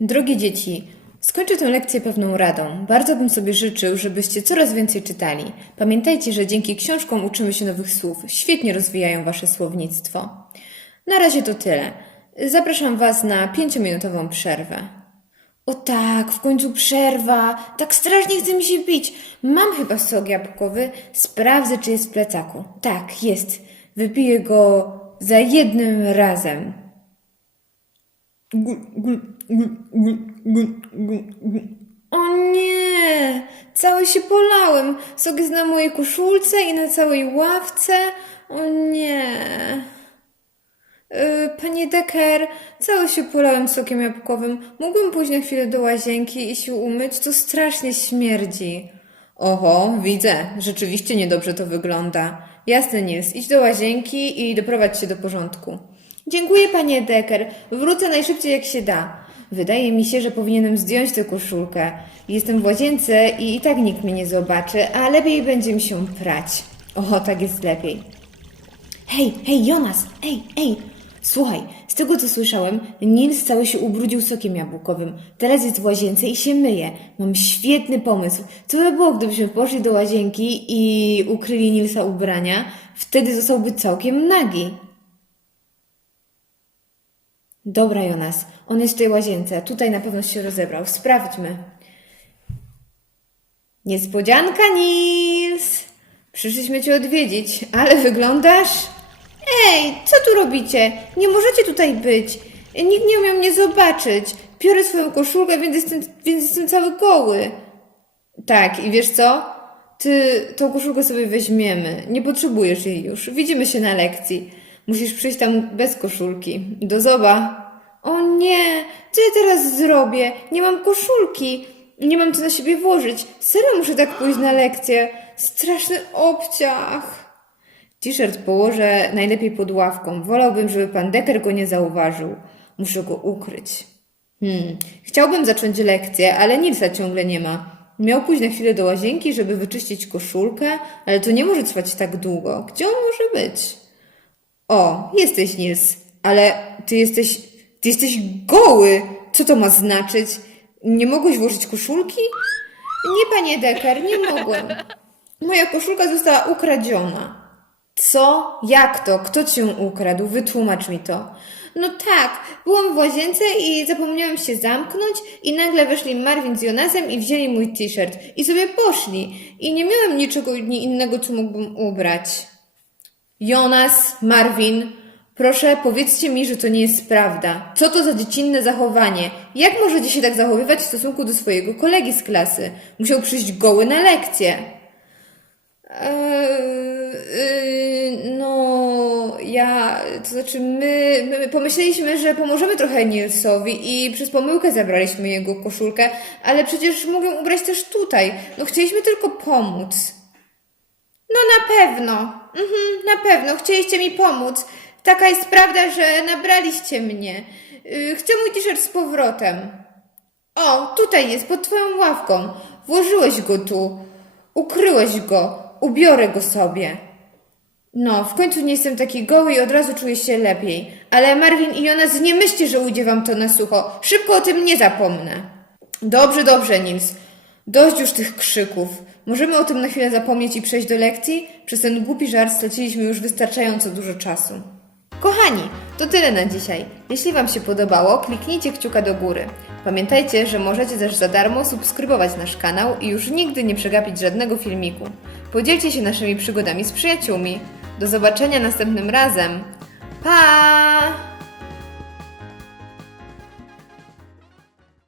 Drogie dzieci, skończę tę lekcję pewną radą. Bardzo bym sobie życzył, żebyście coraz więcej czytali. Pamiętajcie, że dzięki książkom uczymy się nowych słów. Świetnie rozwijają wasze słownictwo. Na razie to tyle. Zapraszam was na pięciominutową przerwę. O tak, w końcu przerwa. Tak strasznie chce mi się pić. Mam chyba sok jabłkowy. Sprawdzę, czy jest w plecaku. Tak, jest. Wypiję go za jednym razem. O nie! Cały się polałem. Sok jest na mojej koszulce i na całej ławce. O nie! Yy, Panie Decker, cały się polałem sokiem jabłkowym. Mógłbym pójść na chwilę do łazienki i się umyć? To strasznie śmierdzi. Oho, widzę. Rzeczywiście niedobrze to wygląda. Jasne, Nils. Idź do łazienki i doprowadź się do porządku. Dziękuję, panie Decker. Wrócę najszybciej jak się da. Wydaje mi się, że powinienem zdjąć tę koszulkę. Jestem w łazience i i tak nikt mnie nie zobaczy, a lepiej będzie mi się prać. Oho, tak jest lepiej. Hej, hej, Jonas! Ej, ej! Słuchaj, z tego co słyszałem, Nils cały się ubrudził sokiem jabłkowym. Teraz jest w łazience i się myje. Mam świetny pomysł. Co by było, gdybyśmy poszli do łazienki i ukryli Nilsa ubrania? Wtedy zostałby całkiem nagi. Dobra, Jonas. On jest w tej łazience. Tutaj na pewno się rozebrał. Sprawdźmy. Niespodzianka, Nils! Przyszliśmy cię odwiedzić, ale wyglądasz... Ej, co tu robicie? Nie możecie tutaj być. Nikt nie umiał mnie zobaczyć. Biorę swoją koszulkę, więc jestem, więc jestem cały goły. Tak, i wiesz co? Ty tą koszulkę sobie weźmiemy. Nie potrzebujesz jej już. Widzimy się na lekcji. Musisz przyjść tam bez koszulki. Do zoba. O nie, co ja teraz zrobię? Nie mam koszulki. Nie mam co na siebie włożyć. Serio muszę tak pójść na lekcję. Straszny obciach. T-shirt położę najlepiej pod ławką. Wolałbym, żeby pan Decker go nie zauważył. Muszę go ukryć. Hmm. Chciałbym zacząć lekcję, ale Nilsa ciągle nie ma. Miał pójść na chwilę do łazienki, żeby wyczyścić koszulkę, ale to nie może trwać tak długo. Gdzie on może być? O, jesteś Nils, ale ty jesteś, ty jesteś goły. Co to ma znaczyć? Nie mogłeś włożyć koszulki? Nie, panie Decker, nie mogłem. Moja koszulka została ukradziona. Co? Jak to? Kto cię ukradł? Wytłumacz mi to. No tak, byłam w łazience i zapomniałam się zamknąć i nagle weszli Marvin z Jonasem i wzięli mój t-shirt i sobie poszli. I nie miałam niczego ni- innego, co mógłbym ubrać. Jonas, Marvin, proszę powiedzcie mi, że to nie jest prawda. Co to za dziecinne zachowanie? Jak możecie się tak zachowywać w stosunku do swojego kolegi z klasy? Musiał przyjść goły na lekcję. Eee, yy, no, ja, to znaczy my, my, my pomyśleliśmy, że pomożemy trochę Nilsowi i przez pomyłkę zabraliśmy jego koszulkę, ale przecież mogę ubrać też tutaj. No chcieliśmy tylko pomóc. No na pewno, mhm, na pewno, chcieliście mi pomóc. Taka jest prawda, że nabraliście mnie. Yy, chcę mój t-shirt z powrotem. O, tutaj jest, pod twoją ławką. Włożyłeś go tu. Ukryłeś go. Ubiorę go sobie. No, w końcu nie jestem taki goły i od razu czuję się lepiej. Ale Marvin i Jonas, nie myślcie, że ujdzie wam to na sucho. Szybko o tym nie zapomnę. Dobrze, dobrze, Nils. Dość już tych krzyków. Możemy o tym na chwilę zapomnieć i przejść do lekcji? Przez ten głupi żart straciliśmy już wystarczająco dużo czasu. Kochani, to tyle na dzisiaj. Jeśli Wam się podobało, kliknijcie kciuka do góry. Pamiętajcie, że możecie też za darmo subskrybować nasz kanał i już nigdy nie przegapić żadnego filmiku. Podzielcie się naszymi przygodami z przyjaciółmi. Do zobaczenia następnym razem. Pa!